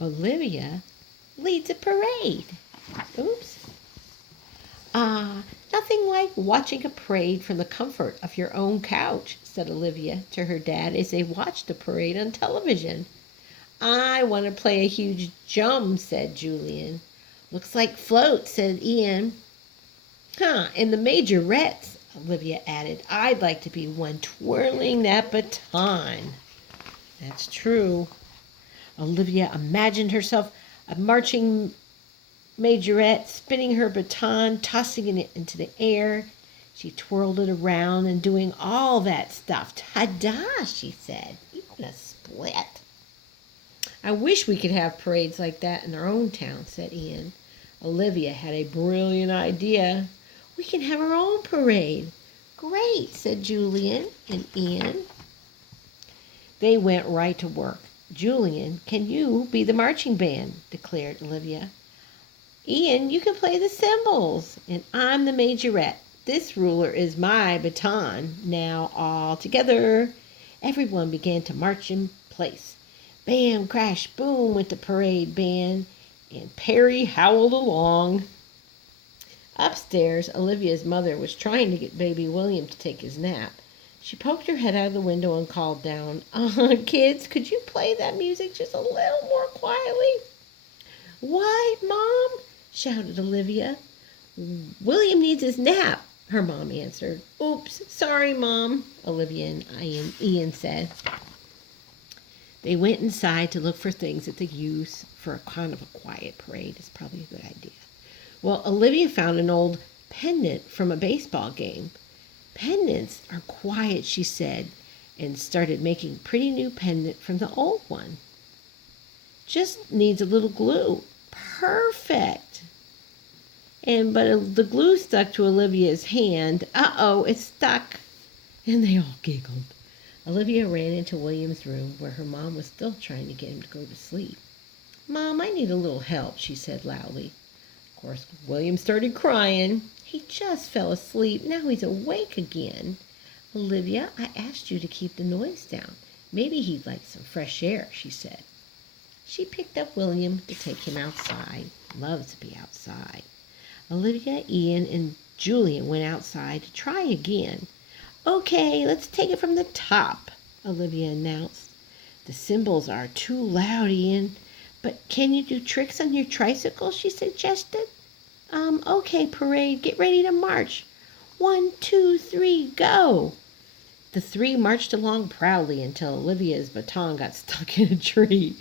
Olivia leads a parade. Oops. Nothing like watching a parade from the comfort of your own couch, said Olivia to her dad as they watched the parade on television. I want to play a huge jump, said Julian. Looks like float, said Ian. Huh, and the majorettes, Olivia added. I'd like to be one twirling that baton. That's true. Olivia imagined herself a marching majorette, spinning her baton, tossing it into the air. She twirled it around and doing all that stuff. Ta-da, she said. Even a split. I wish we could have parades like that in our own town, said Ian. Olivia had a brilliant idea. We can have our own parade. Great, said Julian and Ian. They went right to work. Julian, can you be the marching band? Declared Olivia. Ian, you can play the cymbals, and I'm the majorette. This ruler is my baton. Now all together. Everyone began to march in place. Bam, crash, boom went the parade band, and Perry howled along. Upstairs, Olivia's mother was trying to get baby William to take his nap. She poked her head out of the window and called down, kids, could you play that music just a little more quietly? What, Mom? Shouted Olivia. William needs his nap, her mom answered. Oops, sorry, Mom, Olivia and Ian said. They went inside to look for things that they use for a kind of a quiet parade. It's probably a good idea. Well, Olivia found an old pendant from a baseball game. Pendants are quiet, she said, and started making a pretty new pendant from the old one. Just needs a little glue. Perfect. But the glue stuck to Olivia's hand. Uh-oh, it's stuck. And they all giggled. Olivia ran into William's room where her mom was still trying to get him to go to sleep. Mom, I need a little help, she said loudly. Of course, William started crying. He just fell asleep. Now he's awake again. Olivia, I asked you to keep the noise down. Maybe he'd like some fresh air, she said. She picked up William to take him outside. Loves to be outside. Olivia, Ian, and Julian went outside to try again. Okay, let's take it from the top, Olivia announced. The cymbals are too loud, Ian. But can you do tricks on your tricycle, she suggested. Okay, parade, get ready to march. 1, 2, 3, go. The three marched along proudly until Olivia's baton got stuck in a tree.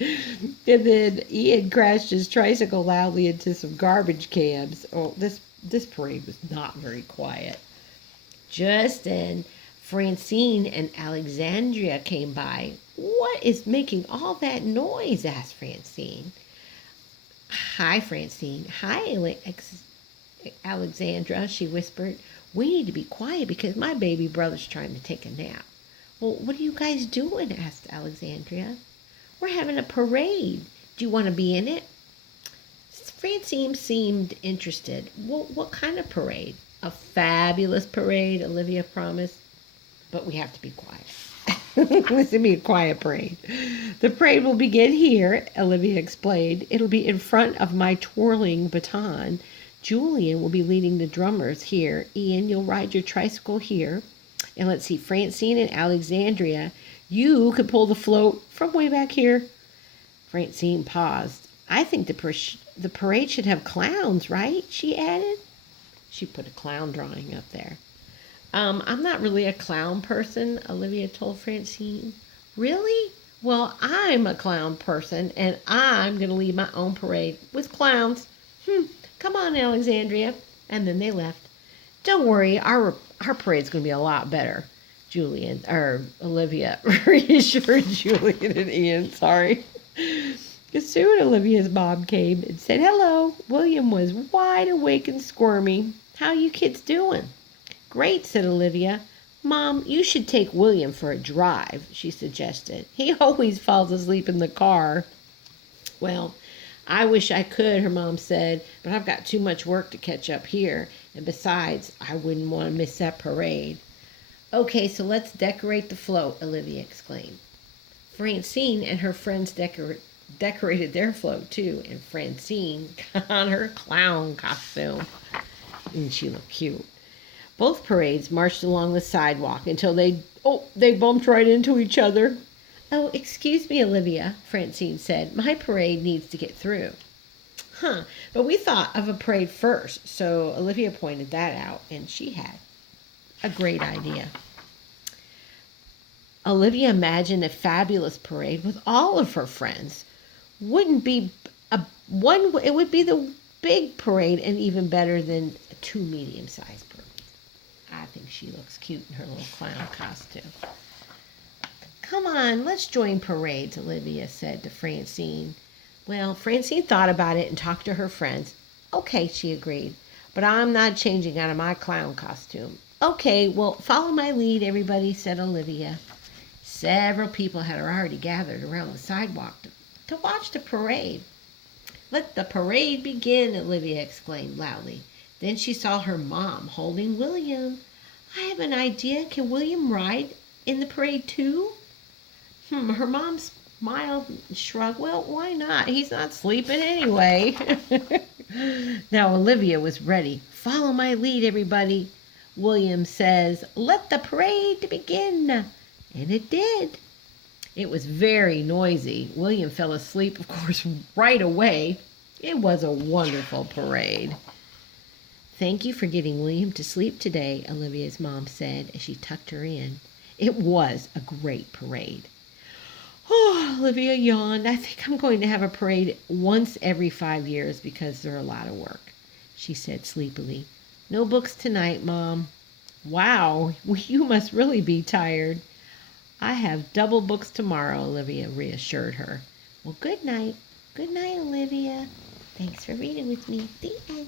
And then Ian crashed his tricycle loudly into some garbage cans. Oh, this parade was not very quiet. Just then, Francine and Alexandria came by. What is making all that noise? Asked Francine. Hi, Francine. Hi, Alexandra, she whispered. We need to be quiet because my baby brother's trying to take a nap. Well, what are you guys doing? Asked Alexandria. We're having a parade. Do you want to be in it? Francine seemed interested. Well, what kind of parade? A fabulous parade, Olivia promised. But we have to be quiet. This is going to be a quiet parade. The parade will begin here, Olivia explained. It'll be in front of my twirling baton. Julian will be leading the drummers here. Ian, you'll ride your tricycle here. And let's see, Francine and Alexandria, you could pull the float from way back here. Francine paused. I think the parade should have clowns, right? She added. She put a clown drawing up there. I'm not really a clown person, Olivia told Francine. Really? Well, I'm a clown person, and I'm going to lead my own parade with clowns. Come on, Alexandria. And then they left. Don't worry, our parade's going to be a lot better. Olivia reassured Julian and Ian. Sorry. Soon Olivia's mom came and said hello. William was wide awake and squirmy. How you kids doing? Great, said Olivia. Mom, you should take William for a drive, she suggested. He always falls asleep in the car. Well, I wish I could, her mom said, but I've got too much work to catch up here. And besides, I wouldn't want to miss that parade. Okay, so let's decorate the float, Olivia exclaimed. Francine and her friends decorated their float too, and Francine got on her clown costume, and she looked cute. Both parades marched along the sidewalk until they bumped right into each other. Oh, excuse me, Olivia, Francine said. My parade needs to get through. Huh, but we thought of a parade first, so Olivia pointed that out, and she had a great idea. Olivia imagined a fabulous parade with all of her friends. Wouldn't be a one it would be the big parade and even better than two medium-sized parades. I think she looks cute in her little clown costume. Come on, let's join parades, Olivia said to Francine. Well, Francine thought about it and talked to her friends. Okay, she agreed, but I'm not changing out of my clown costume. Okay, well, follow my lead, everybody, said Olivia. Several people had already gathered around the sidewalk to watch the parade. Let the parade begin, Olivia exclaimed loudly. Then she saw her mom holding William. I have an idea. Can William ride in the parade too? Her mom smiled and shrugged. Well, why not? He's not sleeping anyway. Now Olivia was ready. Follow my lead, everybody. William says, let the parade begin. And it did. It was very noisy. William fell asleep, of course, right away. It was a wonderful parade. Thank you for getting William to sleep today, Olivia's mom said as she tucked her in. It was a great parade. Oh, Olivia yawned. I think I'm going to have a parade once every 5 years because they're a lot of work, she said sleepily. No books tonight, Mom. Wow, you must really be tired. I have double books tomorrow, Olivia reassured her. Well, good night. Good night, Olivia. Thanks for reading with me. The end.